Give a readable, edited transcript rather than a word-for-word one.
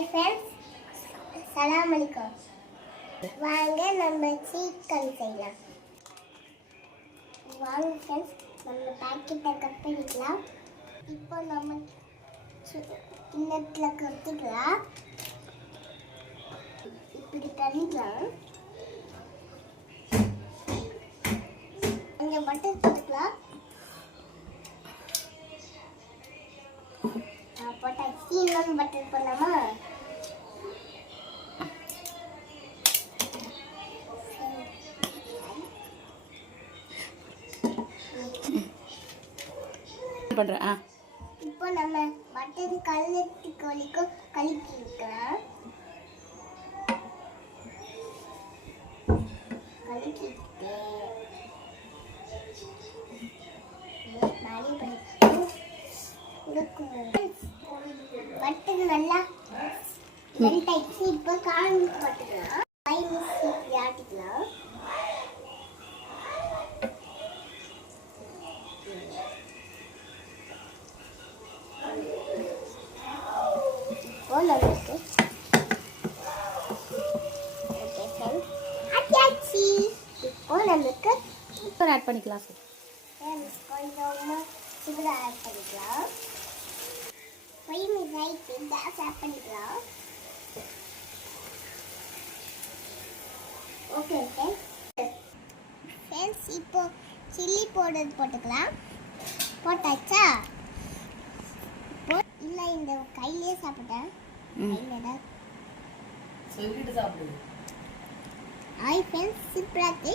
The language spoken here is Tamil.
ஹாய் ஃப்ரெண்ட்ஸ், சலாம் அலைக்கும். வாங்க நம்ம சீக்கல் செய்யலாம். வாங்க ஃப்ரெண்ட்ஸ், நம்ம பாக்கெட்டை கட் பண்ணிக்கலாம். இப்போ நம்ம கிண்ணத்தில் கட்டிக்கலாம். இப்படி தள்ளிக்கலாம். கொஞ்சம் பட்டர் போட்டுக்கலாம். போட்டாச்சு. இன்னொன்று பட்டர் பண்ணலாமா? பண்றேன். இப்போ நம்ம பட்டர் கலத்துக்கு வலிக்கும் கலக்கிக்கலாம். கலக்கிட்டு பட்டர் நல்லா மெல்ட் ஆயிடுச்சு. இப்போ காஞ்சி பட்டுக்கலாம். 5 நிமிஷம் ஆட்டிக்கலாம். இப்போ நமக்கு ஆட்டியாச்சு. இப்போ நமக்கு சூப்பர் ஆட் பண்ணிக்கலாம் சார். கொஞ்சமா சுகர் ஆட் பண்ணிக்கலாம். 5 மினிட்ஸ் ஆயிடுச்சு. கேஸ் ஆட் பண்ணிக்கலாம். ஓகே ஃப்ரெண்ட்ஸ், இப்போ சில்லி பவுடர் போட்டுக்கலாம். போட்டாச்சா? இப்போ இல்லை, இந்த கையிலே சாப்பிட்டேன். சொல்லிட்டு சாப்பிடு. ஹாய் ஃப்ரெண்ட்ஸ், சூப்பராக இருக்கு.